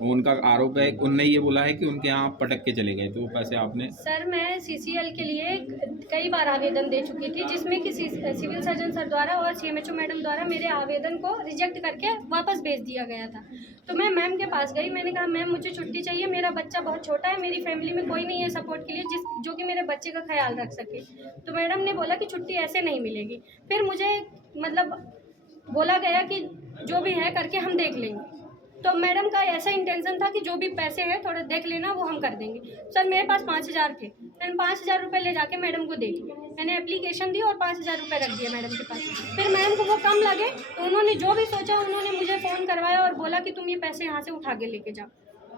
उनका आरोप है, उनने ये बोला है कि उनके यहाँ पटक के चले गए, तो वो पैसे आपने। सर मैं सीसीएल के लिए कई बार आवेदन दे चुकी थी, जिसमें कि सिविल सर्जन सर द्वारा और सीएमएचओ मैडम द्वारा मेरे आवेदन को रिजेक्ट करके वापस भेज दिया गया था। तो मैं मैम के पास गई, मैंने कहा मैम मुझे छुट्टी चाहिए, मेरा बच्चा बहुत छोटा है, मेरी फैमिली में कोई नहीं है सपोर्ट के लिए जो कि मेरे बच्चे का ख्याल रख सके। तो मैडम ने बोला कि छुट्टी ऐसे नहीं मिलेगी। फिर मुझे मतलब बोला गया कि जो भी है करके हम देख लेंगे। तो मैडम का ऐसा इंटेंशन था कि जो भी पैसे हैं थोड़ा देख लेना, वो हम कर देंगे। सर मेरे पास 5,000 थे, मैंने 5,000 रुपये ले जाके मैडम को दे दिए। मैंने एप्लीकेशन दी और 5,000 रुपये रख दिया मैडम के पास। फिर मैम को वो कम लगे तो उन्होंने जो भी सोचा, उन्होंने मुझे फ़ोन करवाया और बोला कि तुम ये पैसे यहाँ से उठा के लेके जाओ।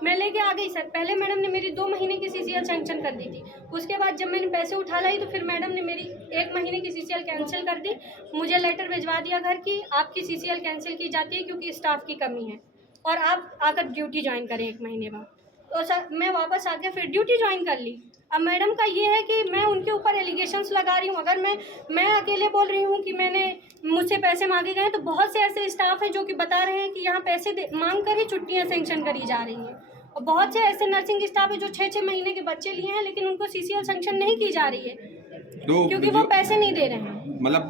मैं लेके आ गई सर। पहले मैडम ने मेरी 2 महीने की सीसीएल सैंक्शन कर दी थी। उसके बाद जब मैंने पैसे उठा लाई तो फिर मैडम ने मेरी 1 महीने की सीसीएल कैंसिल कर दी। मुझे लेटर भिजवा दिया घर की, आपकी सीसीएल कैंसिल की जाती है क्योंकि स्टाफ की कमी है और आप आकर ड्यूटी ज्वाइन करें 1 महीने बाद। तो सर मैं वापस आके फिर ड्यूटी ज्वाइन कर ली। अब मैडम का ये है कि मैं उनके ऊपर एलिगेशंस लगा रही हूँ। अगर मैं अकेले बोल रही हूँ कि मैंने मुझसे पैसे मांगे गए, तो बहुत से ऐसे स्टाफ हैं जो कि बता रहे हैं कि यहाँ पैसे मांग कर ही छुट्टियाँ सेंक्शन करी जा रही हैं। और बहुत से ऐसे नर्सिंग स्टाफ है जो 6-6 महीने के बच्चे लिए हैं, लेकिन उनको सीसीएल सेंक्शन नहीं की जा रही है क्योंकि वो पैसे नहीं दे रहे हैं। मतलब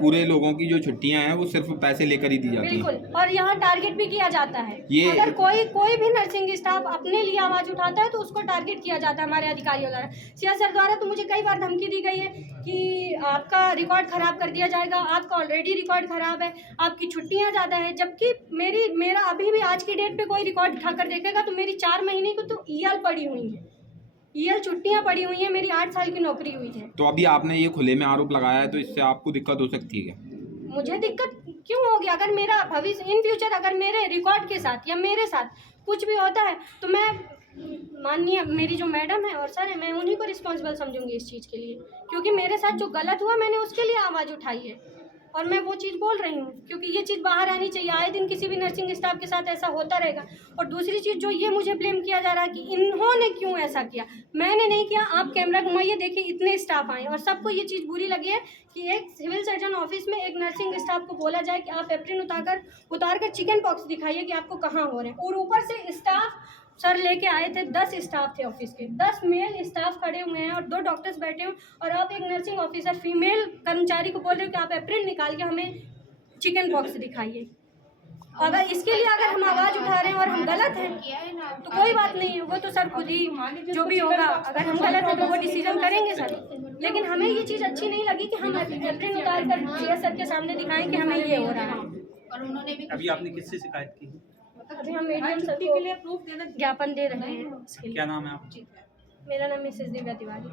पूरे लोगों की जो छुट्टियां हैं वो सिर्फ पैसे लेकर ही दी जाती हैं। बिल्कुल, और यहाँ टारगेट भी किया जाता है। ये अगर कोई भी नर्सिंग स्टाफ अपने लिए आवाज़ उठाता है तो उसको टारगेट किया जाता है हमारे अधिकारियों द्वारा। सीएस सर द्वारा तो मुझे कई बार धमकी दी गई है कि आपका रिकॉर्ड ख़राब कर दिया जाएगा, आपका ऑलरेडी रिकॉर्ड ख़राब है, आपकी छुट्टियाँ ज़्यादा है। जबकि मेरा अभी भी आज की डेट पे कोई रिकॉर्ड उठाकर देखेगा तो मेरी 4 महीने की तो ईएल पड़ी हुई है, ईएल छुट्टियाँ पड़ी हुई हैं। मेरी 8 साल की नौकरी हुई है। तो अभी आपने ये खुले में आरोप लगाया है, तो इससे आपको दिक्कत हो सकती है क्या? मुझे दिक्कत क्यों होगी? अगर मेरा भविष्य इन फ्यूचर अगर मेरे रिकॉर्ड के साथ या मेरे साथ कुछ भी होता है तो मैं माननीय मेरी जो मैडम है और सर है, मैं उन्हीं को रिस्पॉन्सिबल समझूंगी इस चीज़ के लिए, क्योंकि मेरे साथ जो गलत हुआ मैंने उसके लिए आवाज़ उठाई है और मैं वो चीज़ बोल रही हूँ क्योंकि ये चीज़ बाहर आनी चाहिए। आए दिन किसी भी नर्सिंग स्टाफ के साथ ऐसा होता रहेगा। और दूसरी चीज़ जो ये मुझे ब्लेम किया जा रहा है कि इन्होंने क्यों ऐसा किया, मैंने नहीं किया। आप कैमरा घुमाइए, देखिए इतने स्टाफ आए और सबको ये चीज़ बुरी लगी है कि एक सिविल सर्जन ऑफिस में एक नर्सिंग स्टाफ को बोला जाए कि आप एप्रिन उतार कर चिकन पॉक्स दिखाइए कि आपको कहाँ हो रहे हैं। और ऊपर से स्टाफ सर लेके आए थे, 10 स्टाफ थे ऑफिस के, 10 मेल स्टाफ खड़े हुए हैं और 2 डॉक्टर्स बैठे हैं और आप एक नर्सिंग ऑफिसर फीमेल कर्मचारी को बोल रहे हो कि आप एप्रिन निकाल के हमें चिकन पॉक्स दिखाइए। अगर इसके लिए अगर हम आवाज़ उठा रहे हैं और हम गलत हैं तो कोई बात नहीं है, वो तो सर खुद ही जो भी होगा, अगर हम गलत हैं तो वो डिसीजन करेंगे सर। लेकिन हमें ये चीज़ अच्छी नहीं लगी कि हम एप्रिन उतार कर सीएस सर के सामने दिखाएं कि हमें ये हो रहा है। और उन्होंने भी अभी आपने किससे शिकायत की? अभी हम मीडियम सर को ज्ञापन दे रहे हैं इसके लिए। क्या नाम है आपका? मेरा नाम मिसेस दिव्या तिवारी।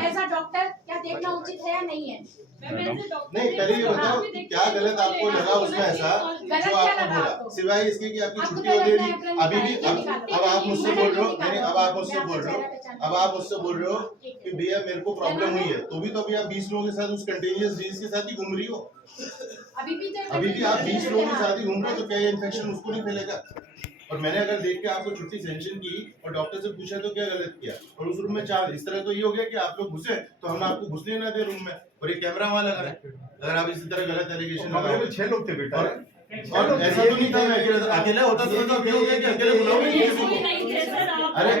ऐसा डॉक्टर क्या देखना उचित है या नहीं है? नहीं, पहले ये बताओ कि क्या गलत आपको लगा उसमें ऐसा जो आपने बोला, सिवाय इसके कि आपकी छुट्टी ऑलरेडी अभी भी अब आप मुझसे बोल रहे हो, नहीं अब आप मुझसे बोल रहे हो कि भैया मेरे को प्रॉब्लम हुई है, तो भी आप 20 लोगों के साथ उस कंटेनियस डिजीज के साथ ही घूम रही हो। अभी भी आप 20 लोगों के साथ ही घूम रहे हो, तो क्या ये इन्फेक्शन उसको नहीं फैलेगा? और मैंने अगर देख के आपको छुट्टी सेंक्शन की और डॉक्टर से पूछा तो क्या गलत किया, और उस रूम में 4 इस तरह तो ये हो गया कि आप लोग घुसे तो हम आपको घुसने ना दे रूम में, और ये कैमरा वहां लगा है। अगर आप इसी तरह गलत एलिगेशन कमरे में 6 लोग थे बेटा, और ऐसा तो नहीं था मैं अकेला होता तो क्या हो गया कि अकेले बुलाओगे नहीं किसी को? अरे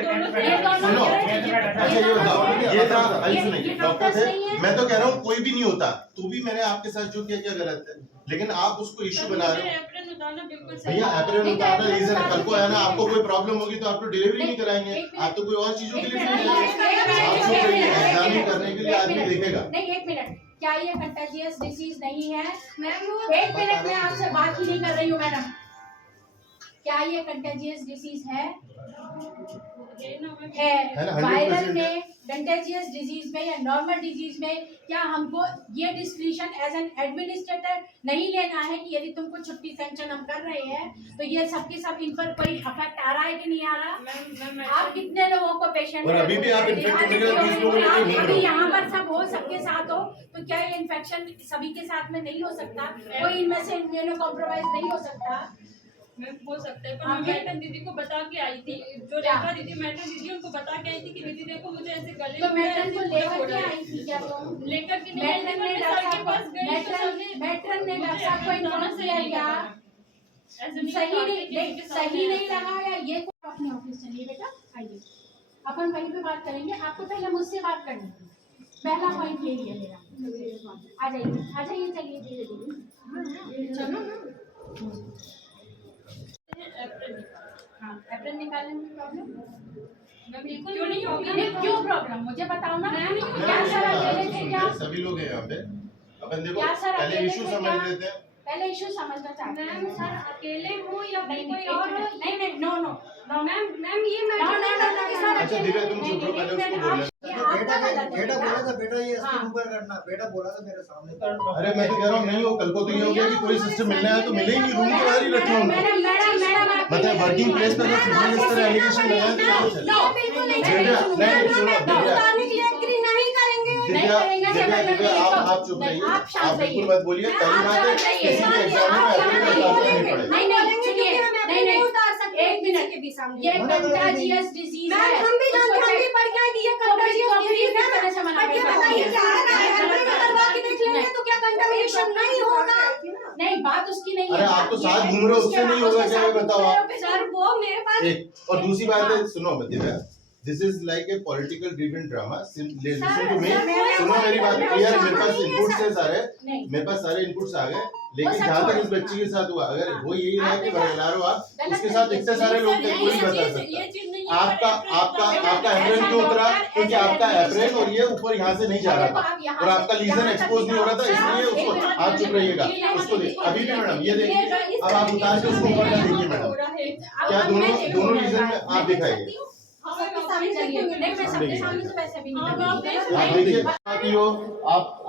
सुनो, अच्छा ये बताओ, ये था नहीं डॉक्टर थे, मैं तो कह रहा हूँ कोई भी नहीं होता तो भी मैंने आपके साथ जो किया क्या गलत है, लेकिन आप उसको इश्यू बना रहे हो। भैया एप्रिन उतारना रीजन है, कल को है ना आपको कोई प्रॉब्लम होगी तो आप तो डिलीवरी नहीं कराएंगे, आप तो कोई और चीजों के लिए नहीं जाएंगे, एग्जामिन करने के लिए आदमी देखेगा। नहीं, 1 मिनट, क्या ये कंटेजियस डिसीज नहीं है? मैम 1 मिनट में आपसे बात ही नहीं कर रही हूँ मैडम। क्या ये कंटेजियस डिसीज है? वायरल में, कंटेजियस डिजीज में या नॉर्मल डिजीज में क्या हमको ये डिस्क्रिप्शन एज एन एडमिनिस्ट्रेटर नहीं लेना है कि यदि तुमको छुट्टी सेंक्शन हम कर रहे हैं तो ये सबके सब इन पर कोई इफेक्ट आ रहा है कि नहीं आ रहा? आप कितने लोगों को पेशेंट, और अभी भी आप यहाँ पर सब हो, सबके साथ हो, तो क्या ये इन्फेक्शन सभी के साथ में नहीं हो सकता? कोई इनमें से इम्यूनो कॉम्प्रोमाइज नहीं हो सकता? हो सकता है, पर मैं मैडम दीदी को बता के आई थी, जो रेखा दीदी मैडम दीदी उनको बता के आई थी कि दीदी देखो मुझे ऐसे गले तो मैडम को लेकर के आई थी क्या तुम? लेकर के नहीं, मैडम के पास गई तो सबने मैट्रन डॉक्टर्स आपको इन्फॉर्म किया या सही नहीं लगा या ये अपने ऑफिस चलिए बेटा, आइए अपन वहीं पे बात करेंगे। आपको पहले मुझसे बात करनी थी, पहला पॉइंट यही है मेरा। आ जाइए चलिए धीरे धीरे चलो हाँ अप्रैल निकालने में प्रॉब्लम बिल्कुल क्यों नहीं होगा? क्यों प्रॉब्लम मुझे बताओ ना। क्या सर अकेले थे क्या? सभी लोग हैं यहाँ पे। अपन देखो क्या सर पहले अकेले इशू थे समझ क्या? लेते हैं। पहले इशू समझना चाहते हैं। मैम सर अकेले हूँ या नहीं कोई और हो? नहीं no no no ma'am ma'am ये no no no no sir अच्छा दिव्या तुम चुप रहो, पहले उसको बोलने। बेटा बोला था बेटा ये इसके ऊपर करना, बेटा बोला था मेरे सामने। अरे मैं तो कह रहा हूँ नहीं हो, कल को तो ये हो गया कि कोई सिस्टम मिलने आया तो मिलेंगी, रूम के बाहर ही रखे होंगे। मतलब वर्किंग प्लेस पे अगर फिजिकल इस तरह एलिगेशन लगाए तो नहीं सुनो दिव्या आप चुप रहिए, आप बिल्कुल मत बोलिए। पहली बात है किसी भी एग्जाम में अपने नहीं पड़े। एक मिनट ये कंटाजियस डिजीज है। हम भी जानते हैं, हम भी पढ़ के आए कि ये कंटाजियस डिजीज है। बट ये बताइए तो क्या कंटामिनेशन नहीं होगा? नहीं बात उसकी नहीं अरे है। आप तो साथ घूम रहे हो, उससे नहीं होगा क्या, ये बताओ आप। सर वो मेरे पास एक और दूसरी बात है, सुनो Divya, this is like a political driven drama. Listen to me, सुनो मेरी बात क्लियर। मेरे पास इनपुट्स है सारे, मेरे पास सारे इनपुट्स आ गए, लेकिन जहाँ तक इस बच्ची के साथ हुआ, अगर वो यही रहा कि बरगलारो आप, उसके साथ इतने सारे लोग थे, कोई बता सकता। आपका एप्रेन क्यों उतरा? क्योंकि आपका एप्रेन और ये ऊपर यहाँ से नहीं जा रहा था और आपका लीजन एक्सपोज नहीं हो रहा था, इसलिए उसको आप चुप रहिएगा। उसको अभी भी मैडम ये देखिए, अब आप उतार के उसको ऊपर का देखिए मैडम, क्या दोनों लीजन में आप दिखाइए।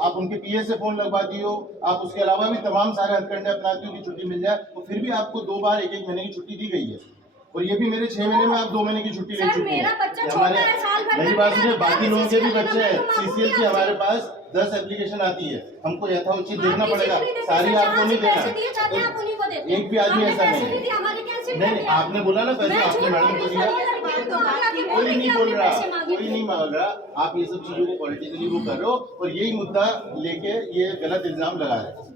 आप उनके पीए से फोन लगवाती हो, आप उसके अलावा भी तमाम सारे हथकंडे अपनाती हो कि छुट्टी मिल जाए, तो फिर भी आपको 2 बार 1-1 महीने की छुट्टी दी गई है। और ये भी मेरे 6 महीने में आप 2 महीने की छुट्टी ले चुके हैं। मेरी बात सुनिए, बाकी लोगों के भी बच्चे हैं। सीसीएल की हमारे पास 10 एप्लीकेशन आती है, हमको यथाउचित देखना पड़ेगा, सारी आपको नहीं देना। एक भी आदमी ऐसा नहीं, आपने बोला ना पैसे आपने मैडम को दिया, कोई नहीं बोल रहा। आप ये सब चीजों को पॉलिटिकली वो कर रहे हो और यही मुद्दा लेके ये गलत इल्जाम लगा रहे हो।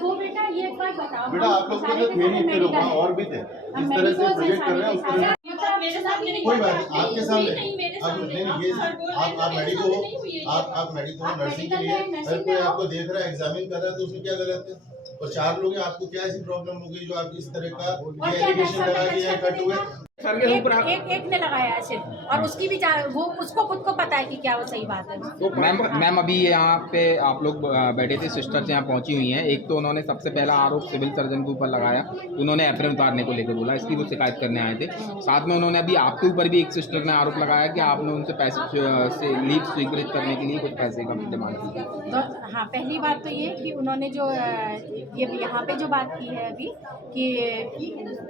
वो बेटा ये एक बात बताओ, बेटा आप लोग तो थे नहीं इतने लोग, वहाँ और भी थे। जिस तरह से प्रोजेक्ट कर रहे हैं उस तरह कोई बात नहीं, आपके सामने अब नहीं ये आप मेडिको हो, आप मेडिको हो नर्सिंग के लिए, अगर कोई आपको देख रहा है एग्जामिन कर रहा है तो उसमें क्या गलत है? और 4 लोग हैं, आपको क्या ऐसी प्रॉब्लम हो गई जो आप इस तरह का ये एलिगेशन लगा दिया कट हुए? एक ने लगाया है सिर्फ, और उसकी भी वो उसको खुद को पता है कि क्या वो सही बात है। तो मैम अभी यहाँ पे आप लोग बैठे थे, सिस्टर्स यहाँ पहुँची हुई हैं। एक तो उन्होंने सबसे पहला आरोप सिविल सर्जन के ऊपर लगाया, उन्होंने एप्रेन उतारने को लेकर बोला, इसकी वो शिकायत करने आए थे। साथ में उन्होंने अभी आपके ऊपर भी एक सिस्टर ने आरोप लगाया कि आपने उनसे पैसे से लीव स्वीकृत करने के लिए कुछ पैसे का डिमांड की। तो हाँ, पहली बात तो ये कि उन्होंने जो ये यहाँ पे जो बात की है अभी कि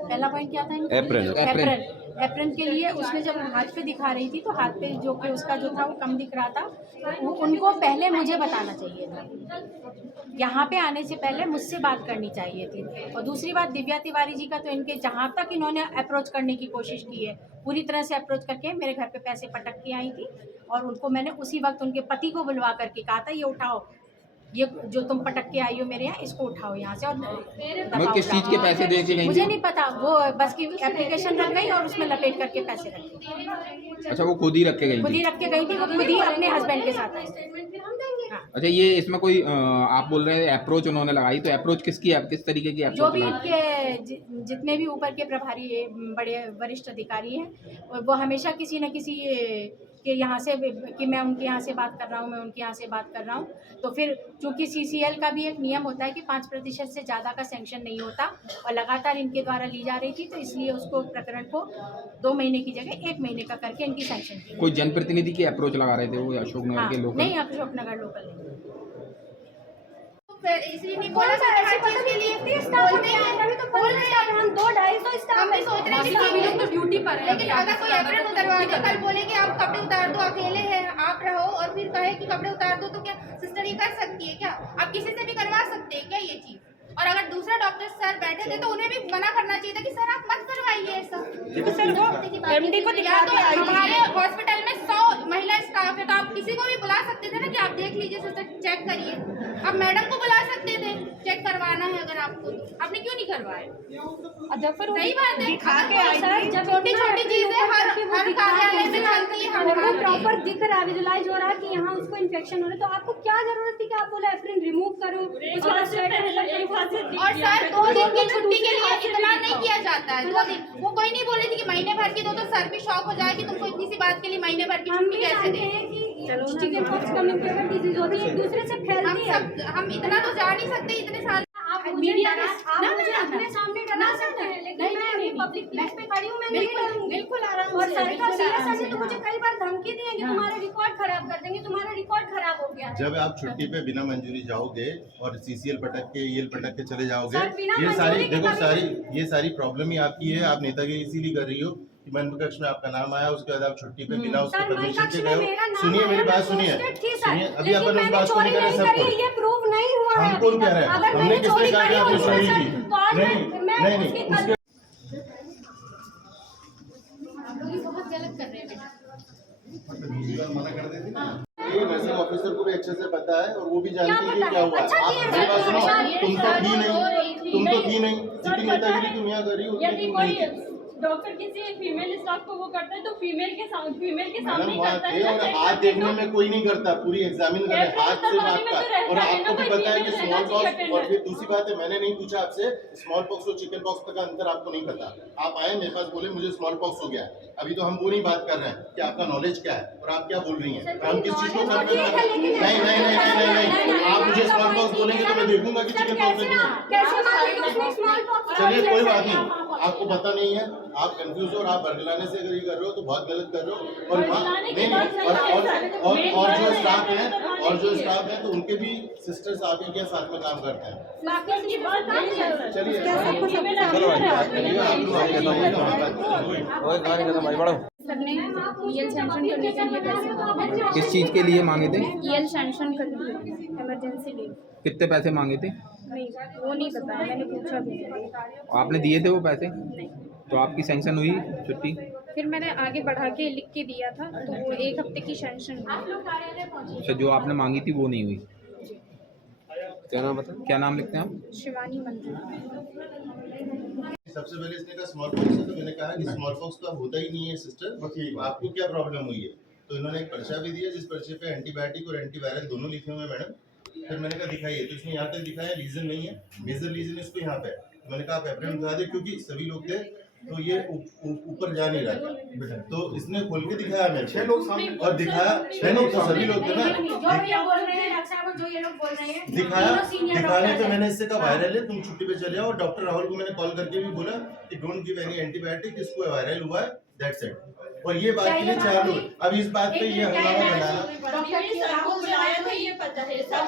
पहला पॉइंट क्या था? एप्रन के लिए उसने जब हाथ पे दिखा रही थी तो हाथ पे जो कि उसका जो था वो कम दिख रहा था, वो उनको पहले मुझे बताना चाहिए था, यहाँ पे आने से पहले मुझसे बात करनी चाहिए थी। और दूसरी बात, दिव्या तिवारी जी का तो इनके जहाँ तक इन्होंने अप्रोच करने की कोशिश की है, पूरी तरह से अप्रोच करके मेरे घर पे पैसे पटक के आई थी और उनको मैंने उसी वक्त उनके पति को बुलवा करके कहा था, ये उठाओ, ये जो तुम पटक के आई हो मेरे यहाँ, इसको उठाओ यहाँ से। और किस चीज के पैसे दे के गई? मुझे नहीं पता, वो बस की एप्लीकेशन रख गई और उसमें लपेट करके पैसे रखे। अच्छा, वो खुद ही रख के गई? खुद ही रख के गई थी, वो खुद ही अपने हस्बैंड के साथ आई। अच्छा, ये इसमें कोई आप बोल रहे हैं अप्रोच उन्होंने लगाई, तो अप्रोच किसकी है, किस तरीके की जो अप्रोच? भी इनके जितने भी ऊपर के प्रभारी बड़े वरिष्ठ अधिकारी हैं, वो हमेशा किसी न किसी के यहाँ से कि मैं उनके यहाँ से बात कर रहा हूँ, मैं उनके यहाँ से बात कर रहा हूँ। तो फिर चूँकि CCL का भी एक नियम होता है कि 5% से ज़्यादा का सैंक्शन नहीं होता और लगातार इनके द्वारा ली जा रही थी, तो इसलिए उसको प्रकरण को 2 महीने की जगह 1 महीने का करके इनकी सैंक्शन की। कोई जनप्रतिनिधि की अप्रोच लगा रहे थे वो अशोकनगर के लोग? नहीं, अशोकनगर लोकल नहीं। इसलिए नहीं बोला हर चीज के लिए बोलते हैं, तो बोल रहे हैं हम 2-250 स्टाफ हम भी सोच रहे हैं कि हम लोग तो ड्यूटी पर है, लेकिन अगर कोई एप्रन उतरवा के कल बोले कि आप कपड़े उतार दो, अकेले हैं आप रहो, और फिर कहे कि कपड़े उतार दो, तो क्या सिस्टर ये कर सकती है क्या? आप किसी से भी करवा सकते हैं क्या ये चीज? और अगर दूसरा डॉक्टर सर बैठे थे तो उन्हें भी मना करना चाहिए था कि सर आप मत करवाइए ऐसा। सर वो एमडी को दिखा दो, हमारे हॉस्पिटल में 100 महिला स्टाफ है, तो आप किसी को भी बुला सकते थे ना कि चेक करिए। आप मैडम को बुला सकते थे, चेक करवाना है अगर आपको, आपने क्यों नहीं करवाया? सही बात है, छोटी छोटी चीजें हर कार्यालय में चलती है। हमको प्रॉपर दिख रहा है, विजुलाइज हो रहा है कि यहाँ उसको इन्फेक्शन हो रहा है, तो आपको क्या जरूरत थी कि आप बोले एप्रिन रिमूव करो? और सर 2 दिन की छुट्टी के लिए इतना नहीं किया जाता है। 2 दिन वो कोई नहीं बोली थी कि महीने भर की, तो सर भी शॉक हो जाए कि तुमको इतनी सी बात के लिए महीने भर की छुट्टी कैसे दें। चिकन पॉक्स कम्युनिकेबल डिजीज होती है, एक दूसरे से फैलती है। हम इतना तो जान नहीं सकते, इतने साल आप मीडिया मुझे अपने सामने डरा सकते हैं, लेकिन मैं अभी पब्लिक प्लेस पे खड़ी हूँ, मैं नहीं करूँगी। बिल्कुल आराम और से, सरकार बिल्कुल आराम ने से। तो मुझे कई बार धमकी दी है कि तुम्हारे रिकॉर्ड खराब कर देंगे, तुम्हारा रिकॉर्ड खराब हो गया। जब आप छुट्टी पे बिना मंजूरी जाओगे और सीसीएल पटक के ईएल पटक के चले जाओगे, सर, बिना ये सारी मंजूरी के देखो कभी- ये सारी प्रॉब्लम ही आपकी है। आप नेतागिरी इसीलिए कर रही हो कि मन कक्ष में आपका नाम आया, उसके बाद आप छुट्टी पे बिना उसके सर, परमिशन कक्ष के में गए मेरा हो। नाम सुनिए आया, मेरी बात मैं सुनिए, posted थी, सर। सुनिए अभी लेकिन अपन उस मैंने बात को चोरी लेकर नहीं सब करी है, ये प्रूव नहीं हुआ है हम अभी कौन तक। कह रहे हैं? अगर हमने मैंने किसने चोरी कहा कि करी आपने होगी, चोरी सर, की? तो आज मैं नहीं उसकी उसके बहुत गलत कर रहे हैं बेटा। ये नर्सिंग ऑफिसर को भी अच्छे से पता है और वो भी जानती है कि पता क्या है? हुआ है। अच्छा आप किए मेरी बात सुनो, हैं, तुम तो थी नहीं, तुम तो थी नहीं, सर, जितनी पता नेतागिरी है, तुम यहाँ कर रही हो उतनी यदि तुम कोई नहीं थी। डॉक्टर किसी फीमेल स्टाफ को वो करता है तो फीमेल के सामने मैडम ही वहाँ करता थे है। और हाथ देखने में कोई नहीं करता, पूरी एग्जामिन कर रहे हैं, हाथ सिर्फ एग्जामिन में आपका। तो रहता और है आपको ना, भी कोई पता है कि फीमेल स्मॉल रहना पॉक्स, चाहिए और फिर दूसरी बात है मैंने नहीं पूछा आपसे स्मॉल पॉक्स और चिकन पॉक्स का अंतर आपको नहीं पता। आप आए मेरे पास बोले मुझे स्मॉल पॉक्स हो गया है। अभी तो हम वो नहीं बात कर रहे हैं कि आपका नॉलेज क्या है और आप क्या बोल रही हैं, हम किस चीज को कर रहे हैं। नहीं, आप मुझे स्मॉल पॉक्स बोलेंगे तो मैं देखूंगा कि चिकन पॉक्स है कि नहीं। कैसे मान ली उसने स्मॉल पॉक्स? चलिए कोई बात नहीं, आपको पता नहीं है, आप कंफ्यूज हो और आप बरगलाने से अगर ये कर रहे हो तो बहुत गलत कर रहे हो। और और जो स्टाफ है तो उनके भी सिस्टर्स आपके क्या साथ में काम करते हैं। की बात नहीं है। चलिए करने ईएल सैंक्शन करने के लिए पैसे मांगे। किस चीज़ के लिए मांगे थे? ईएल सैंक्शन करने के लिए इमरजेंसी लीव। कितने पैसे मांगे थे? नहीं वो नहीं पता, मैंने पूछा भी नहीं। आपने दिए थे वो पैसे? नहीं। तो आपकी सैंक्शन हुई छुट्टी? फिर मैंने आगे बढ़ा के लिख के दिया था, तो वो 1 हफ्ते की सैंक्शन हुई। अच्छा, जो आपने मांगी थी वो नहीं हुई। क्या नाम बता, क्या नाम लिखते हैं आप? शिवानी मंदिर। सबसे पहले इसने कहा स्मॉल पॉक्स है, तो मैंने कहा कि स्मॉल पॉक्स तो अब होता ही नहीं है सिस्टर, आपको क्या प्रॉब्लम हुई है? तो इन्होंने एक पर्चा भी दिया जिस पर्चे पे एंटीबायोटिक और एंटीवायरल दोनों लिखे हुए हैं मैडम। फिर मैंने कहा दिखाइए, तो इसने यहाँ तक दिखाया, लीजन नहीं है, मेजर लीजन इसको यहाँ पे है। तो मैंने कहा आप एप्रिल बता दे, क्योंकि सभी लोग थे तो ये ऊपर जा नहीं रहा था, तो इसने खोल के दिखाया मेरे 6 लोग सामने और दिखाया 6 लोग तो सभी लोग थे ना, जो ये बोल रहे हैं डॉक्टर साहब, जो ये लोग बोल रहे हैं दिखाया तीनों senior दिखाने doctors पे हैं। मैंने इससे कहा वायरल है, तुम छुट्टी पे चले जाओ। डॉक्टर राहुल को मैंने कॉल करके भी बोला कि डोंट गिव एनी एंटीबायोटिक, इसको वायरल हुआ है, दैट्स इट। और ये बात के लिए 4 लोग, अब इस बात पे ये हंगामा बनाना डॉक्टर राहुल से बुलाया था, ये पता है सब।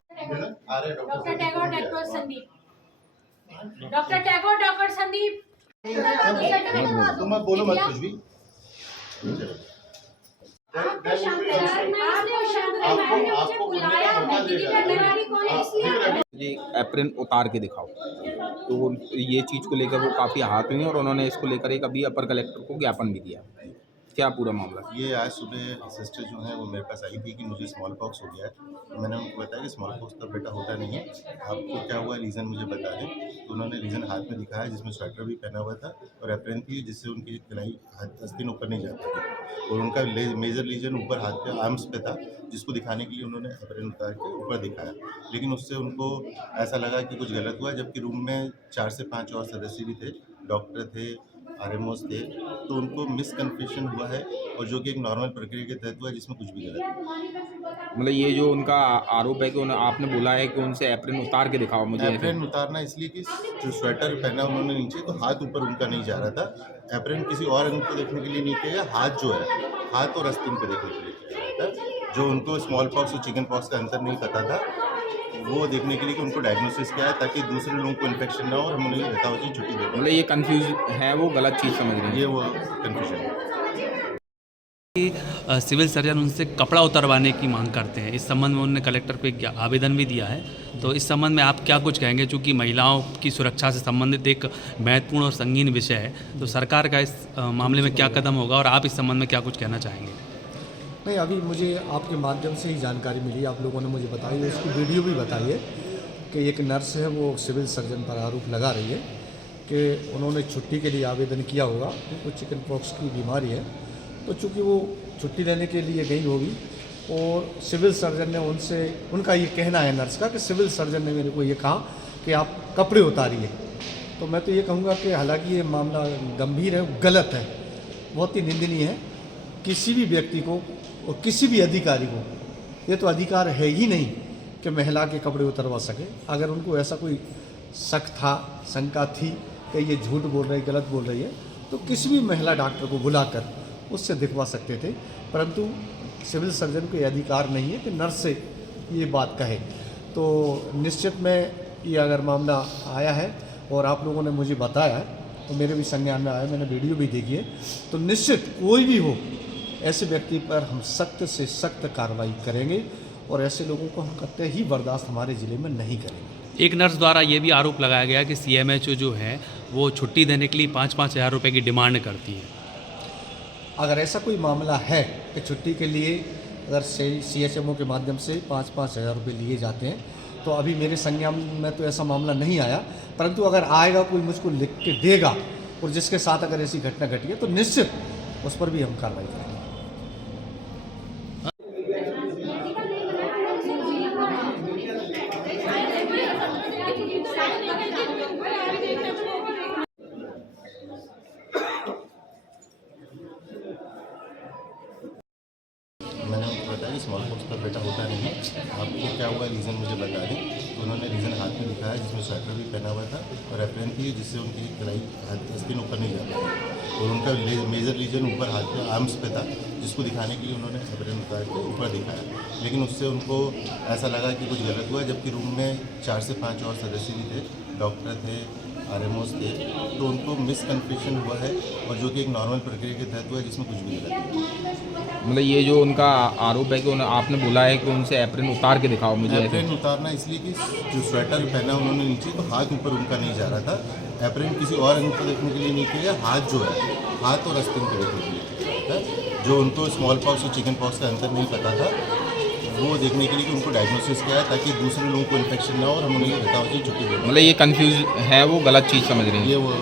आ रहे doctor Tagore, doctor Sandeep, doctor Tagore, doctor Sandeep. तुम अब बोलो मत कुछ भी। आपको शांत मैम ने मुझे बुलाया है, बीमारी कौन है इसलिए जी एप्रिन उतार के दिखाओ। तो वो ये चीज़ को लेकर वो काफ़ी आहत हुई और उन्होंने इसको लेकर एक अभी अपर कलेक्टर को ज्ञापन भी दिया। क्या पूरा मामला? ये आज सुबह सिस्टर जो है वो मेरे पास आई थी कि मुझे स्मॉल पॉक्स हो गया है, तो मैंने उनको बताया कि स्मॉल पॉक्स का बेटा होता नहीं है, आपको क्या हुआ रीज़न मुझे बता दें। तो उन्होंने रीज़न हाथ में दिखाया जिसमें स्वेटर भी पहना हुआ था और एप्रिन थी जिससे उनकी कलाई हाथ 10 दिन ऊपर नहीं जाती थी, और उनका मेजर लीजन ऊपर हाथ पे आर्म्स पे था, जिसको दिखाने के लिए उन्होंने एप्रिन उतार के ऊपर दिखाया। लेकिन उससे उनको ऐसा लगा कि कुछ गलत हुआ, जबकि रूम में 4 से 5 और सदस्य भी थे, डॉक्टर थे, आरएमओस थे, तो उनको मिसकन्फ्यूजन हुआ है और जो कि एक नॉर्मल प्रक्रिया के तहत हुआ जिसमें कुछ भी गलत नहीं। मतलब ये जो उनका आरोप है कि आपने बोला है कि उनसे एप्रिन उतार के दिखाओ मुझे। एप्रिन उतारना इसलिए कि जो स्वेटर पहना उन्होंने नीचे, तो हाथ ऊपर उनका नहीं जा रहा था। एप्रिन किसी और अंग को देखने के लिए नहीं किया, हाथ जो है हाथ और आस्तीन को देखने के लिए किया था। जो उनको स्मॉल पॉक्स और चिकन पॉक्स का अंतर नहीं पता था, वो देखने के लिए कि उनको डायग्नोसिस क्या है ताकि दूसरे लोगों को इन्फेक्शन ना हो और हम उन्हें यथावत छुट्टी दे दें। मतलब ये कंफ्यूज है, वो गलत चीज़ समझ रहे हैं। ये वो कन्फ्यूजन है। सिविल सर्जन उनसे कपड़ा उतरवाने की मांग करते हैं। इस संबंध में उन्होंने कलेक्टर को एक आवेदन भी दिया है, तो इस संबंध में आप क्या कुछ कहेंगे? चूँकि महिलाओं की सुरक्षा से संबंधित एक महत्वपूर्ण और संगीन विषय है, तो सरकार का इस मामले में क्या कदम होगा और आप इस संबंध में क्या कुछ कहना चाहेंगे? नहीं, अभी मुझे आपके माध्यम से ही जानकारी मिली, आप लोगों ने मुझे बताई है, उसकी वीडियो भी बताई है कि एक नर्स है वो सिविल सर्जन पर आरोप लगा रही है कि उन्होंने छुट्टी के लिए आवेदन किया होगा, उनको चिकन पॉक्स की बीमारी है, तो चूँकि वो छुट्टी लेने के लिए गई होगी और सिविल सर्जन ने उनसे, उनका ये कहना है नर्स का कि सिविल सर्जन ने मेरे को ये कहा कि आप कपड़े उतारिए। तो मैं तो ये कहूँगा कि हालांकि ये मामला गंभीर है, गलत है, बहुत ही निंदनीय है। किसी भी व्यक्ति को और किसी भी अधिकारी को ये तो अधिकार है ही नहीं कि महिला के कपड़े उतरवा सके। अगर उनको ऐसा कोई शक था, शंका थी कि ये झूठ बोल रही, गलत बोल रही है, तो किसी भी महिला डॉक्टर को बुलाकर उससे दिखवा सकते थे, परंतु सिविल सर्जन को ये अधिकार नहीं है कि नर्स से ये बात कहे। तो निश्चित में ये अगर मामला आया है और आप लोगों ने मुझे बताया है तो मेरे भी संज्ञान में आया, मैंने वीडियो भी देखी है, तो निश्चित कोई भी हो ऐसे व्यक्ति पर हम सख्त से सख्त कार्रवाई करेंगे और ऐसे लोगों को हम कतई ही बर्दाश्त हमारे ज़िले में नहीं करेंगे। एक नर्स द्वारा ये भी आरोप लगाया गया कि CMHO जो है वो छुट्टी देने के लिए 5-5 हज़ार रुपये की डिमांड करती है। अगर ऐसा कोई मामला है कि छुट्टी के लिए अगर CHMO के माध्यम से 5-5 हज़ार रुपये लिए जाते हैं, तो अभी मेरे संज्ञान में तो ऐसा मामला नहीं आया, परंतु अगर आएगा, कोई मुझको लिख के देगा और जिसके साथ अगर ऐसी घटना घटी है तो निश्चित उस पर भी हम कार्रवाई करेंगे। मैंने उनको बताया स्मॉल पॉक्स का बेटा होता नहीं है, आपको क्या हुआ रीज़न मुझे बता दें। तो उन्होंने रीज़न हाथ में दिखाया जिसमें स्वेटर भी पहना हुआ था और एप्रन थी जिससे उनकी कलाई स्किन ऊपर नहीं जाता था और उनका मेजर रीजन ऊपर हाथ पे आर्म्स पे था, जिसको दिखाने के लिए उन्होंने एप्रन उतार के ऊपर दिखाया। लेकिन उससे उनको ऐसा लगा कि कुछ गलत हुआ, जबकि रूम में 4 से 5 और सदस्य भी थे, डॉक्टर थे, RMOs थे, तो उनको मिसकन्फ्यूजन हुआ है और जो कि एक नॉर्मल प्रक्रिया के तहत हुआ है जिसमें कुछ भी गलत नहीं है। मतलब ये जो उनका आरोप है कि आपने बोला है कि उनसे एप्रन उतार के दिखाओ मुझे, एप्रन उतारना इसलिए कि जो स्वेटर पहना उन्होंने नीचे, तो हाथ ऊपर उनका नहीं जा रहा था। एप्रन किसी और अंग को देखने के लिए नहीं किया, हाथ जो है, हाथ और आस्तीन को देखने के लिए, जो उनको स्मॉल पॉक्स और चिकन पॉक्स का अंतर नहीं पता था, वो देखने के लिए कि उनको डायग्नोसिस किया है ताकि दूसरे लोगों को इन्फेक्शन ना हो और हम उन्हें बताओ कि छुट्टी दे। मतलब ये कंफ्यूज है, वो गलत चीज़ समझ रही है। ये वो